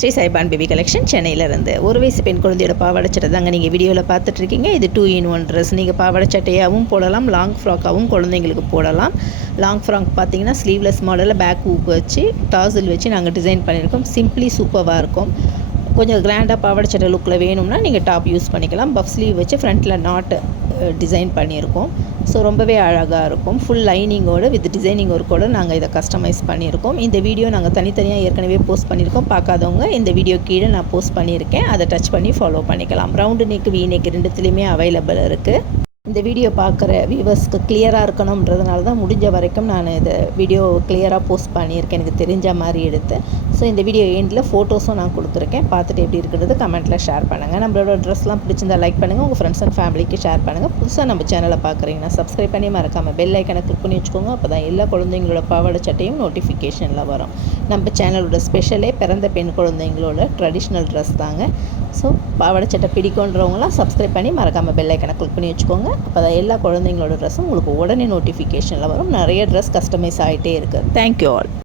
Sri சாய்பான் baby collection சென்னையிலேருந்து ஒரு வயசு பெண் குழந்தையோட பாவாடை சட்டை தாங்க நீங்கள் வீடியோவில் பார்த்துட்ருக்கீங்க. இது 2-in-1 ட்ரெஸ். நீங்கள் பாவாடை சட்டையாகவும் போடலாம், லாங் ஃப்ராக்காகவும் குழந்தைங்களுக்கு போடலாம். லாங் ஃப்ராக் பார்த்தீங்கன்னா ஸ்லீவ்லெஸ் மாடலில் பேக் ஊக்கு வச்சு டாசில் வச்சு நாங்கள் டிசைன் பண்ணியிருக்கோம். சிம்பிளி சூப்பராக இருக்கும். கொஞ்சம் கிராண்டாக பாவாடை சட்டை லுக்கில் வேணும்னா நீங்கள் டாப் யூஸ் பண்ணிக்கலாம். பஃப் ஸ்லீவ் வச்சு ஃப்ரண்ட்டில் நாட்டு டிசைன் பண்ணியிருக்கோம். ஸோ ரொம்பவே அழகாக இருக்கும். ஃபுல் லைனிங்கோடு வித் டிசைனிங் ஒர்க்கோடு நாங்கள் இதை கஸ்டமைஸ் பண்ணியிருக்கோம். இந்த வீடியோ நாங்கள் தனித்தனியாக ஏற்கனவே போஸ்ட் பண்ணியிருக்கோம். பார்க்காதவங்க இந்த வீடியோ கீழே நான் போஸ்ட் பண்ணியிருக்கேன். அதை டச் பண்ணி ஃபாலோ பண்ணிக்கலாம். ரவுண்டு நெக், வி நெக் ரெண்டுத்துலேயுமே அவைலபிள் இருக்குது. இந்த வீடியோ பார்க்குற வியூவர்ஸ்க்கு கிளியராக இருக்கணுன்றதுனால தான் முடிஞ்ச வரைக்கும் நான் இதை வீடியோ கிளியராக போஸ்ட் பண்ணியிருக்கேன், எனக்கு தெரிஞ்ச மாதிரி எடுத்து. ஸோ இந்த வீடியோ எண்டில் ஃபோட்டோஸும் நான் கொடுத்துருக்கேன். பார்த்துட்டு எப்படி இருக்கிறது கமெண்ட்டில் ஷேர் பண்ணுங்கள். நம்மளோட ட்ரெஸ்லாம் பிடிச்சிருந்தா லைக் பண்ணுங்கள், உங்கள் ஃப்ரெண்ட்ஸ் அண்ட் ஃபேமிலிக்கு ஷேர் பண்ணுங்கள். புதுசாக நம்ம சேனலை பார்க்குறீங்கன்னா சப்ஸ்கிரைப் பண்ணி மறக்காமல் பெல் ஐக்கனை கிளிக் பண்ணி வச்சுக்கோங்க. அப்போ தான் எல்லா குழந்தைங்களோட பாவாடை சட்டையும் நோட்டிஃபிகேஷனில் வரும். நம்ம சேனலோட ஸ்பெஷலே பிறந்த பெண் குழந்தைங்களோட ட்ரெடிஷ்னல் ட்ரெஸ் தாங்க. ஸோ பாவாடை சட்டை பிடிக்குன்றவங்களாம் சப்ஸ்கிரைப் பண்ணி மறக்காமல் பெல் ஐக்கனை கிளிக் பண்ணி வச்சுக்கோங்க. அப்போ தான் எல்லா குழந்தைங்களோட ட்ரெஸ்ஸும் உங்களுக்கு உடனே நோட்டிஃபிகேஷனில் வரும். நிறைய ட்ரெஸ் கஸ்டமைஸ் ஆகிட்டே இருக்குது. Thank you all.